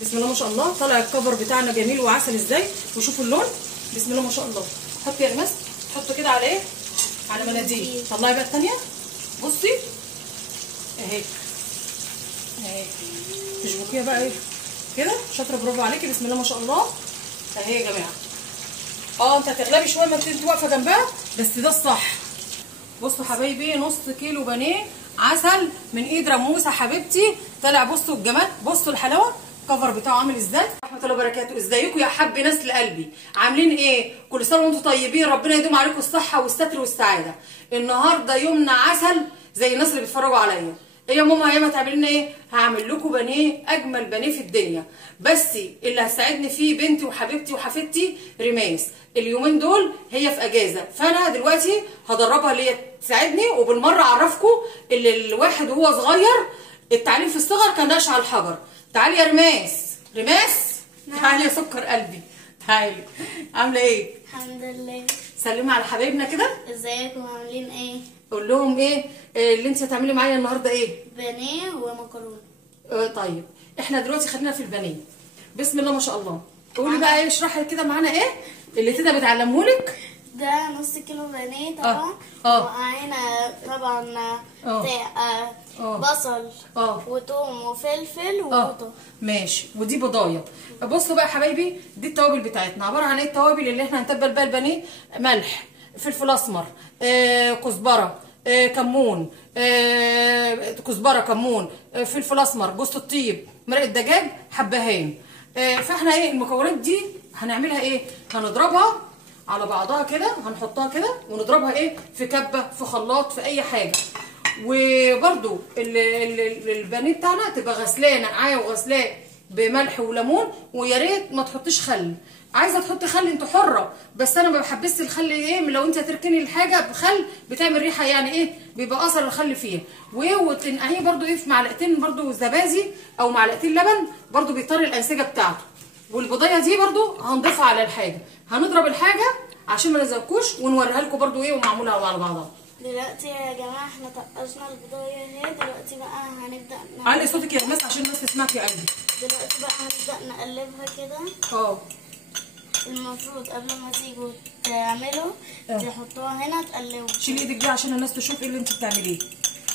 بسم الله ما شاء الله. طالع الكفر بتاعنا جميل وعسل ازاي، وشوفوا اللون. بسم الله ما شاء الله. حطي يا رماس، تحطوا كده على ايه، على مناديل. طلعي بقى الثانيه، بصي اهي اهي، تشبكيها بقى ايه كده. شاطره، برافو عليكي، بسم الله ما شاء الله. اهي يا جماعه. انت هتغلبي شويه ما انت واقفه جنبها، بس ده الصح. بصوا حبايبي، نص كيلو بانيه عسل من ايد رموسه حبيبتي. طلع بصوا الجمال، بصوا الحلاوه. الكفر بتاعه عامل ازاي. ورحمه الله وبركاته. ازيكم يا حب ناس لقلبي، عاملين ايه؟ كل سنه وانتم طيبين، ربنا يدوم عليكم الصحه والستر والسعاده. النهارده يومنا عسل زي الناس اللي بيتفرجوا عليا. ايه يا ماما، هي ما تعمل لنا ايه؟ هعمل لكم بانيه، اجمل بانيه في الدنيا. بس اللي هتساعدني فيه بنتي وحبيبتي وحفيدتي رماس. اليومين دول هي في اجازه، فانا دلوقتي هدربها اللي هي تساعدني، وبالمره اعرفكم اللي الواحد وهو صغير التعليم في الصغر كان نقش على الحجر. تعالي يا رماس، رماس تعالي يا سكر قلبي، تعالي. عامله ايه؟ الحمد لله. سلمي على حبايبنا كده. ازيكم، عاملين ايه؟ قول لهم ايه اللي انت هتعملي معايا النهارده. ايه؟ بانيه ومكرونه. طيب احنا دلوقتي خلينا في البانيه. بسم الله ما شاء الله. قولي بقى ايه، اشرحي كده معانا ايه اللي تدا بتعلمهولك. ده نص كيلو بانيه طبعا. ومعانا طبعا بصل وتوم وفلفل وقوطه. ماشي. ودي بضايه. بصوا بقى حبايبي، دي التوابل بتاعتنا. عباره عن ايه التوابل اللي احنا هنتبل بقى البانيه؟ ملح، فلفل اسمر، كزبره، كمون، كزبره، كمون، فلفل اسمر، جوز الطيب، مرق الدجاج، حبهان. فاحنا ايه المكونات دي هنعملها ايه؟ هنضربها على بعضها كده، هنحطها كده ونضربها ايه في كبه، في خلاط، في اي حاجه. وبرده البانيه بتاعنا تبقى غسلاه نقعاه وغسلاه بملح وليمون. ويا ريت ما تحطيش خل. عايزه تحطي خل انت حره، بس انا ما بحبش الخل. ايه لو انت هتركني الحاجه بخل بتعمل ريحه، يعني ايه بيبقى اثر الخل فيها. وتنقعيه برده ايه في معلقتين برده زبادي او معلقتين لبن، برده بيطري الانسجه بتاعته. والبضايه دي برده هنضيفها على الحاجه. هنضرب الحاجه عشان ما نزوقوش، ونوريها لكم برده ايه ومعموله على بعضها. دلوقتي يا جماعه احنا طقشنا البضايه اهي. دلوقتي بقى هنبدا علي صوتك يا رماس عشان الناس تسمعك يا قلبي. دلوقتي بقى هنبدا نقلبها كده. المفروض قبل ما تيجوا تعملوا تحطوها هنا تقلبوا. شيلي ايدك دي عشان الناس تشوف ايه اللي انت بتعمليه.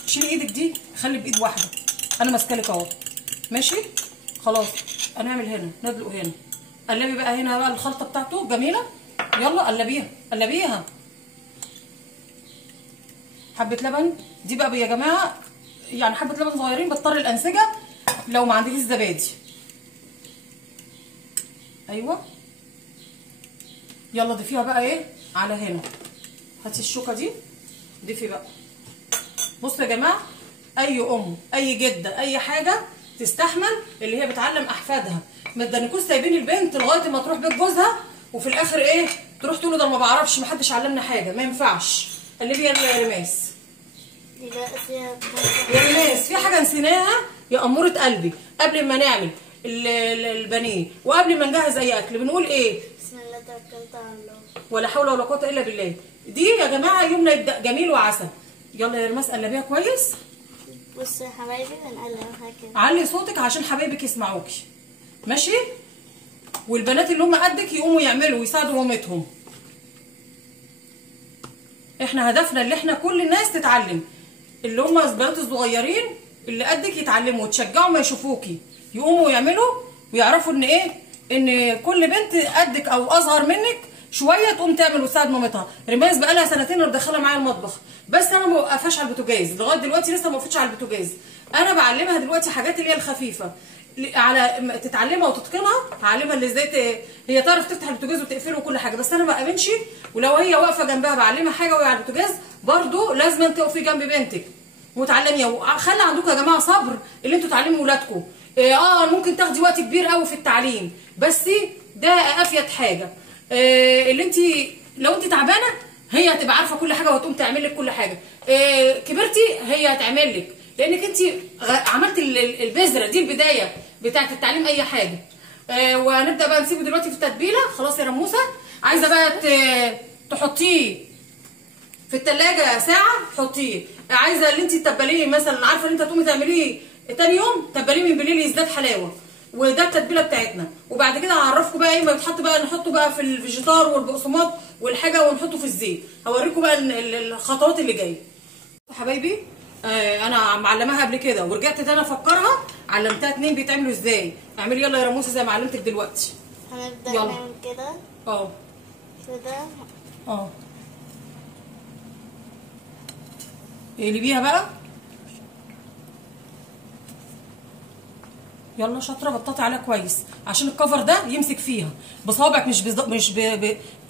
شيلي ايدك دي، خلي بايد واحده. انا ماسكه لك اهو، ماشي. خلاص هنعمل هنا، ندلق هنا. قلبي بقى هنا بقى الخلطه بتاعته جميله. يلا قلبيها قلبيها. حبه لبن دي بقى يا جماعه، يعني حبه لبن صغيرين بتطري الانسجه لو ما عندكيش زبادي. ايوه. يلا ضيفيها بقى ايه على هنا. هاتي الشوكه دي، ضيفي بقى. بصوا يا جماعه، اي ام، اي جده، اي حاجه تستحمل اللي هي بتعلم احفادها. ما تدنكوش سايبين البنت لغايه ما تروح بيت جوزها وفي الاخر ايه تروح تقول ده ما بعرفش، ما حدش علمنا حاجه. ما ينفعش. قلبي يا رماس. يا رماس، في حاجه نسيناها يا اموره قلبي. قبل ما نعمل البانيه وقبل ما نجهز اي اكل بنقول ايه؟ بسم الله توكلت على الله، ولا حول ولا قوه الا بالله. دي يا جماعه يومنا يبدا جميل وعسل. يلا يا رماس قلبيها كويس. بصوا يا حبايبي بنقلبها كده. علي صوتك عشان حبايبك يسمعوكي، ماشي. والبنات اللي هم قدك يقوموا يعملوا ويساعدوا مامتهم. احنا هدفنا اللي احنا كل الناس تتعلم، اللي هم البنات الصغيرين اللي قدك يتعلموا وتشجعوا ما يشوفوكي يقوموا يعملوا ويعرفوا ان ايه، ان كل بنت قدك او اصغر منك شويه تقوم تعمل وتساعد مامتها. رماس بقى لها سنتين انا مدخلها معايا المطبخ، بس انا ما موقفاش على البوتاجاز لغايه دلوقتي، لسه ما وقفتش على البوتاجاز. انا بعلمها دلوقتي حاجات اللي هي الخفيفه على تتعلمها وتتقنها. هعلمها اللي ازاي هي تعرف تفتح البوتاجاز وتقفله وكل حاجه، بس انا ما امنش. ولو هي واقفه جنبها بعلمها حاجه وهي على البوتاجاز، برضو لازم تقفي جنب بنتك وتعلميها. وخلي عندكم يا جماعه صبر اللي انتوا تعلموا ولادكم. ممكن تاخدي وقت كبير قوي في التعليم، بس ده افيد حاجه. اللي انت لو انت تعبانه هي هتبقى عارفه كل حاجه وهتقوم تعمل لك كل حاجه. كبرتي هي هتعمل لك، لانك انت عملت البذره دي البدايه بتاعه التعليم اي حاجه. وهنبدا بقى نسيبه دلوقتي في التتبيله. خلاص يا رموسه، عايزه بقى تحطيه في التلاجة ساعه، حطيه. عايزه اللي انت تتبليه مثلا، عارفه ان انت تقومي تعمليه تاني يوم، تبليه من بالليل يزداد حلاوه. وده التتبيله بتاعتنا. وبعد كده هعرفكم بقى ايه ما بيتحط بقى، نحطه بقى في الفيجيتار والبقسماط والحاجه ونحطه في الزيت. هوريكم بقى الخطوات اللي جايه. حبايبي انا معلماها قبل كده ورجعت تاني افكرها، علمتها 2 بيتعملوا ازاي. اعملي يلا يا رموسه زي ما علمتك دلوقتي. هنبدأ يلا. نعمل كده كده. اقلبيها بقى. يلا شاطره، بططي عليها كويس عشان الكفر ده يمسك فيها بصوابعك، مش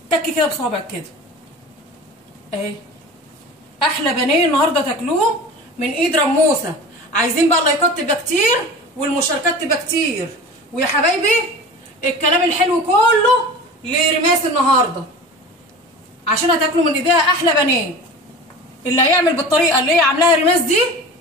تكي كده بصوابعك كده. اهي احلى بانيه النهارده تاكلوه من ايد رموسه. عايزين بقى اللايكات تبقى كتير والمشاركات تبقى كتير. ويا حبايبي الكلام الحلو كله لرماس النهارده عشان هتاكلوا من ايديها احلى بانيه. اللي هيعمل بالطريقه اللي هي عاملاها رماس دي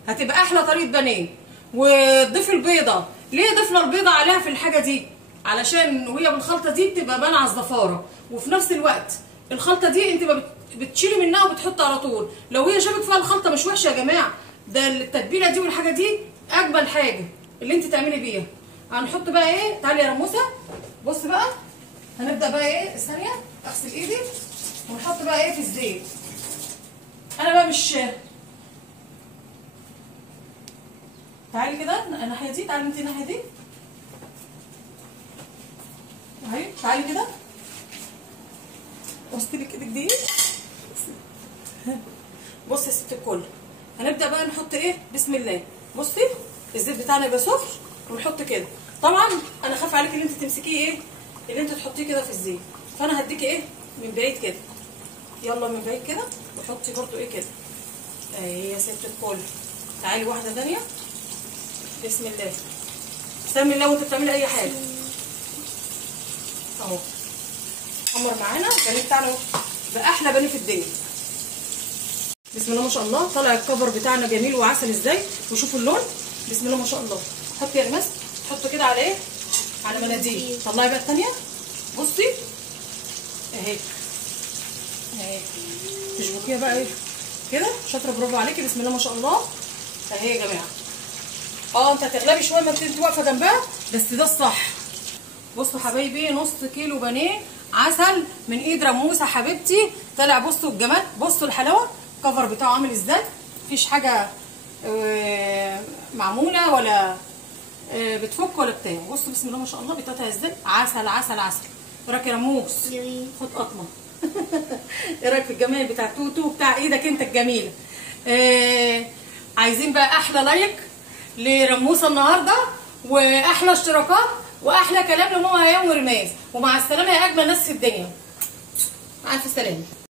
هتبقى احلى طريقه بانيه. وضيف البيضه، ليه ضفنا البيضه عليها في الحاجه دي؟ علشان وهي بالخلطه دي بتبقى بانه على الزفاره، وفي نفس الوقت الخلطه دي انت بتشيلي منها وبتحطي على طول. لو هي شابك فيها الخلطه مش وحشه يا جماعه، ده التتبيله دي والحاجه دي اجمل حاجه اللي انت تعملي بيها. هنحط بقى ايه، تعالي يا رموسه بص بقى. هنبدا بقى ايه، ثانيه اغسل ايدي ونحط بقى ايه في الزيت. انا بقى مش، تعالي كده الناحيه دي، تعالي انت الناحيه دي اهي، تعالي كده بصي لك ايدك دي. بصي يا ست الكل، هنبدا بقى نحط ايه، بسم الله. بصي الزيت بتاعنا يبقى سخن ونحط كده. طبعا انا خايفه عليكي ان انت تمسكيه ايه، اللي انت تحطيه كده في الزيت، فانا هديكي ايه من بعيد كده. يلا من بعيد كده وحطي برضو ايه كده اهي يا ست الكل. تعالي واحده ثانيه، بسم الله. سمي الله وانت بتعملي اي حاجه اهو. حمر معانا البانيه بتاعنا ده احلى بانيه في الدنيا. بسم الله ما شاء الله، طالع الكفر بتاعنا جميل وعسل ازاي، وشوفوا اللون بسم الله ما شاء الله. حطي يا رماس، حطوا كده على ايه، على مناديل. طلعي بقى الثانيه بصي اهي اهي، تشبكيها بقى ايه كده. شاطره، برافو عليكي، بسم الله ما شاء الله. اهي يا جماعه انت هتغلبي شويه ما انت واقفه جنبها، بس ده الصح. بصوا حبايبي، نص كيلو بانيه عسل من ايد رموسه حبيبتي. طلع بصوا الجمال، بصوا الحلاوه، الكفر بتاعه عامل ازاي، مفيش حاجه معموله ولا بتفك ولا بتاع. بصوا بسم الله ما شاء الله بيتقطع ازاي، عسل عسل عسل. ايه رايك يا رموس؟ خد قطمه. ايه رايك في الجمال بتاع توتو بتاع ايدك انت الجميله؟ عايزين بقى احلى لايك لرموسه النهارده، واحلى اشتراكات، واحلى كلام لماما هيام ورماس. ومع السلامه يا اجمل ناس في الدنيا. مع الف سلامه.